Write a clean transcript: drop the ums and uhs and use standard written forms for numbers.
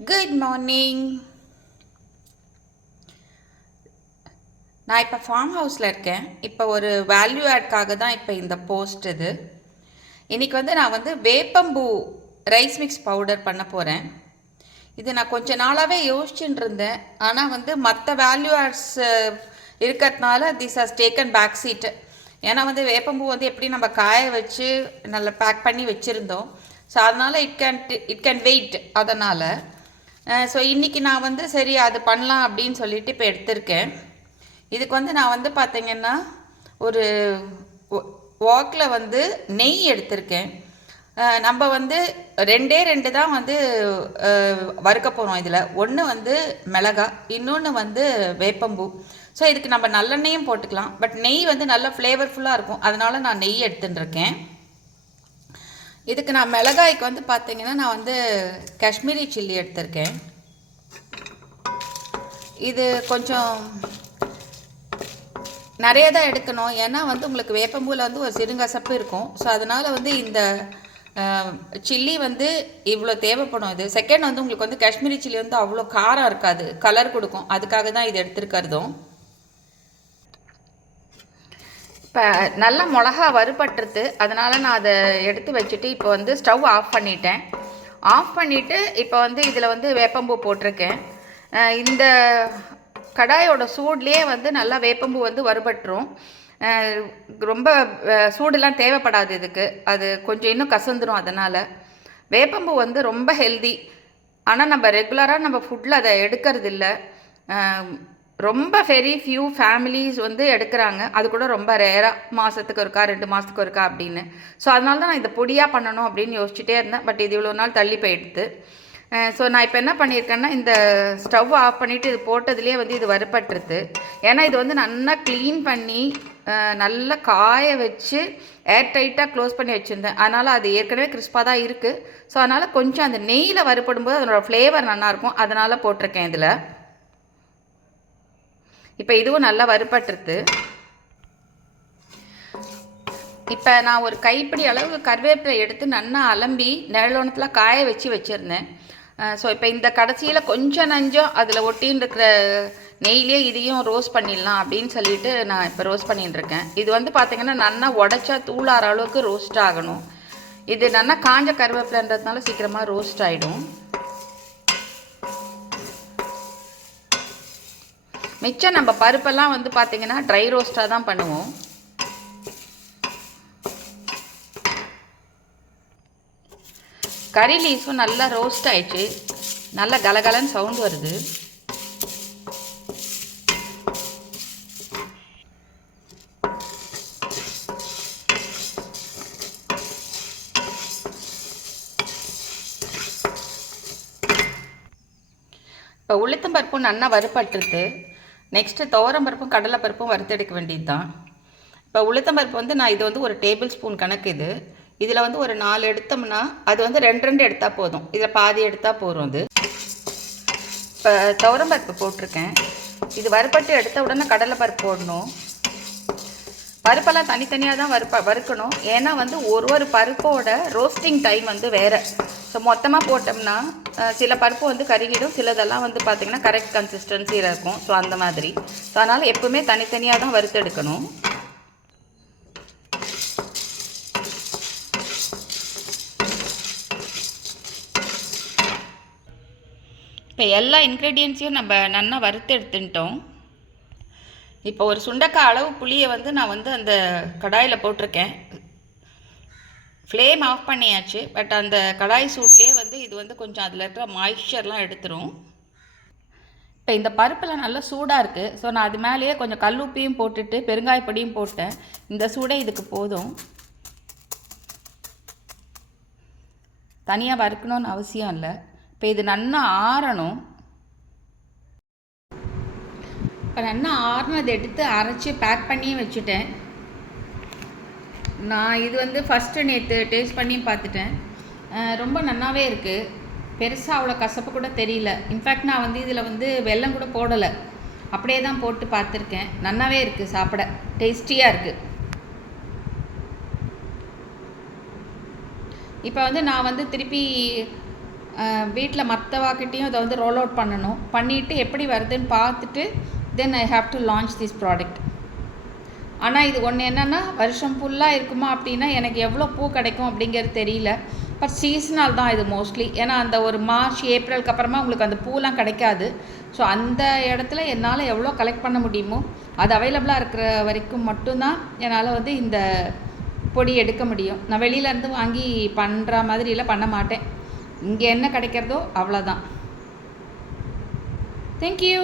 Good morning. நான் இப்போ form ஹவுஸில் இருக்கேன். இப்போ ஒரு வேல்யூ ஆட்காக தான் இப்போ இந்த போஸ்ட் இது. இன்றைக்கி நான் வேப்பம்பூ ரைஸ் மிக்ஸ் பவுடர் பண்ண போகிறேன். இது நான் கொஞ்ச நாளாகவே யோசிச்சுட்டு இருந்தேன். ஆனால் மற்ற வேல்யூ ஆட்ஸ் இருக்கிறதுனால this has taken back seat. ஏன்னா வேப்பம்பூ எப்படி நம்ம காய வச்சு நல்லா பேக் பண்ணி வச்சுருந்தோம். ஸோ அதனால் இட் கேன் வெயிட். அதனால் ஸோ இன்றைக்கி நான் சரி அது பண்ணலாம் அப்படின்னு சொல்லிட்டு இப்போ எடுத்திருக்கேன். இதுக்கு நான் பார்த்திங்கன்னா ஒரு வாக்கில் நெய் எடுத்திருக்கேன். நம்ம ரெண்டு தான் வறுக்க போகிறோம். இதில் ஒன்று மிளகா, இன்னொன்று வேப்பம்பூ. ஸோ இதுக்கு நம்ம நல்லெண்ணெயும் போட்டுக்கலாம். பட் நெய் நல்லா ஃப்ளேவர்ஃபுல்லாக இருக்கும். அதனால் நான் நெய் எடுத்துட்டுருக்கேன். இதுக்கு நான் மிளகாய்க்கு பார்த்திங்கன்னா நான் காஷ்மீரி சில்லி எடுத்திருக்கேன். இது கொஞ்சம் நிறைய தான் எடுக்கணும். ஏன்னா உங்களுக்கு வேப்பம்பூவில் ஒரு சிறுங்கசப்பு இருக்கும். ஸோ அதனால் இந்த சில்லி இவ்வளோ தேவைப்படும். இது செகண்ட் உங்களுக்கு காஷ்மீரி சில்லி அவ்வளோ காரம் இருக்காது, கலர் கொடுக்கும். அதுக்காக தான் இது எடுத்துருக்கிறதும். இப்போ நல்லா மிளகா வறுபட்டுருது. அதனால் நான் அதை எடுத்து வச்சுட்டு இப்போ ஸ்டவ் ஆஃப் பண்ணிட்டேன். ஆஃப் பண்ணிவிட்டு இப்போ இதில் வேப்பம்பூ போட்டிருக்கேன். இந்த கடாயோட சூட்லேயே நல்லா வேப்பம்பூ வறுபட்டுரும். ரொம்ப சூடுலாம் தேவைப்படாது இதுக்கு. அது கொஞ்சம் இன்னும் கசந்துடும். அதனால் வேப்பம்பூ ரொம்ப ஹெல்தி. ஆனால் நம்ம ரெகுலராக நம்ம ஃபுட்டில் அதை எடுக்கிறது இல்லை. ரொம்ப வெரி ஃபியூ ஃபேமிலிஸ் எடுக்கிறாங்க. அது கூட ரொம்ப ரேராக, மாதத்துக்கு ஒருக்கா 2 மாதத்துக்கு ஒருக்கா அப்படின்னு. ஸோ அதனால தான் நான் இந்த பொடியாக பண்ணணும் அப்படின்னு யோசிச்சுட்டே இருந்தேன். பட் இது இவ்வளோ நாள் தள்ளி போயிடுது. ஸோ நான் இப்போ என்ன பண்ணியிருக்கேன்னா, இந்த ஸ்டவ் ஆஃப் பண்ணிவிட்டு இது போட்டதுலேயே இது வறுபட்டுருது. ஏன்னா இது நல்லா க்ளீன் பண்ணி நல்லா காய வச்சு ஏர் டைட்டாக க்ளோஸ் பண்ணி வச்சுருந்தேன். அதனால் அது ஏற்கனவே கிறிஸ்பாக தான் இருக்குது. ஸோ அதனால் கொஞ்சம் அந்த நெய்யில் வறுபடும்போது அதனோட ஃப்ளேவர் நல்லாயிருக்கும். அதனால் போட்டிருக்கேன் இதில். இப்போ இதுவும் நல்லா வறுபட்டுருது. இப்போ நான் ஒரு கைப்பிடி அளவு கருவேப்பிலை எடுத்து நல்லா அலம்பி நிழலோணத்தில் காய வச்சுருந்தேன். ஸோ இப்போ இந்த கடைசியில் கொஞ்சம் நஞ்சம் அதில் ஒட்டின்னு இருக்கிற நெய்லேயே இதையும் ரோஸ்ட் பண்ணிடலாம் அப்படின்னு சொல்லிட்டு நான் இப்போ ரோஸ்ட் பண்ணிட்டுருக்கேன். இது பார்த்திங்கன்னா நல்லா உடச்சா தூளாகிற அளவுக்கு ரோஸ்ட் ஆகணும். இது நல்லா காஞ்ச கருவேப்பிலைன்றதுனால சீக்கிரமாக ரோஸ்ட் ஆகிடும். மிச்சம் நம்ம பருப்பெல்லாம் பார்த்திங்கன்னா ட்ரை ரோஸ்ட்டாக தான் பண்ணுவோம். கறி லீஸும் நல்லா ரோஸ்ட் ஆயிடுச்சு. நல்லா கலகலன்னு சவுண்ட் வருது. இப்போ உளுத்தம்பருப்பும் நல்லா வறுபட்டுருது. நெக்ஸ்ட்டு துவரம்பருப்பும் கடலைப்பருப்பும் வறுத்தெடுக்க வேண்டியது தான். இப்போ உளுத்தம்பருப்பு நான் இது ஒரு டேபிள் ஸ்பூன் கணக்கு. இதில் ஒரு 4 எடுத்தோம்னா அது 2 எடுத்தால் போதும். இதில் பாதி எடுத்தால் போதும். அது இப்போ துவரம்பருப்பு போட்டிருக்கேன். இது வறுபட்டு எடுத்த உடனே கடலைப்பருப்பு போடணும். பருப்பெல்லாம் தனித்தனியாக தான் வறுக்கணும். ஏன்னா ஒரு பருப்போட ரோஸ்டிங் டைம் வேறு. ஸோ மொத்தமாக போட்டோம்னா சில பருப்பு கருகிடும், சிலதெல்லாம் பார்த்திங்கன்னா கரெக்ட் கன்சிஸ்டன்சியில் இருக்கும். ஸோ அந்த மாதிரி. ஸோ அதனால் எப்போவுமே தனித்தனியாக தான் வறுத்து எடுக்கணும். இப்போ எல்லா இன்க்ரீடியன்ஸையும் நம்ம நல்லா வறுத்து எடுத்துட்டோம். இப்போ ஒரு சுண்டைக்காய் அளவு புளியை நான் அந்த கடாயில் போட்டிருக்கேன். ஃப்ளேம் ஆஃப் பண்ணியாச்சு. பட் அந்த கடாய் சூட்லேயே இது கொஞ்சம் அதில் இருக்கிற மாய்ஸ்சர்லாம் எடுத்துரும். இப்போ இந்த பருப்பில் நல்லா சூடாக இருக்குது. ஸோ நான் அது மேலேயே கொஞ்சம் கல்லுப்பையும் போட்டுட்டு பெருங்காயப்பொடியும் போட்டேன். இந்த சூடே இதுக்கு போதும். தனியாக வறுக்கணும்னு அவசியம் இல்லை. இப்போ இது நல்லா ஆறணும். இப்போ நல்லா ஆறினதை எடுத்து அரைச்சி பேக் பண்ணியும் வச்சுட்டேன். நான் இது ஃபஸ்ட்டு நேற்று டேஸ்ட் பண்ணியும் பார்த்துட்டேன். ரொம்ப நல்லாவே இருக்குது. பெருசாக அவ்வளோ கசப்பு கூட தெரியல. இன்ஃபேக்ட் நான் இதில் வெல்லம் கூட போடலை, அப்படியே தான் போட்டு பார்த்துருக்கேன். நல்லாவே இருக்குது, சாப்பிட டேஸ்டியாக இருக்குது. இப்போ நான் திருப்பி வீட்டில் மற்றவாக்கிட்டையும் இதை வந்து ரோல் அவுட் பண்ணணும். பண்ணிவிட்டு எப்படி வருதுன்னு பார்த்துட்டு then I have to launch this product. ஆனால் இது ஒன்று என்னென்னா, வருஷம் ஃபுல்லாக இருக்குமா அப்படின்னா எனக்கு எவ்வளோ பூ கிடைக்கும் அப்படிங்கிறது தெரியல. பட் சீசனல் தான் இது மோஸ்ட்லி. ஏன்னா அந்த ஒரு மார்ச் ஏப்ரலுக்கு அப்புறமா உங்களுக்கு அந்த பூலாம் கிடைக்காது. ஸோ அந்த இடத்துல என்னால் எவ்வளோ கலெக்ட் பண்ண முடியுமோ அது அவைலபிளாக இருக்கிற வரைக்கும் மட்டும்தான் என்னால் வந்து இந்த பொடி எடுக்க முடியும். நான் வெளியிலேருந்து வாங்கி பண்ணுற மாதிரிலாம் பண்ண மாட்டேன். இங்கே என்ன கிடைக்கிறதோ அவ்வளோதான். தேங்க்யூ.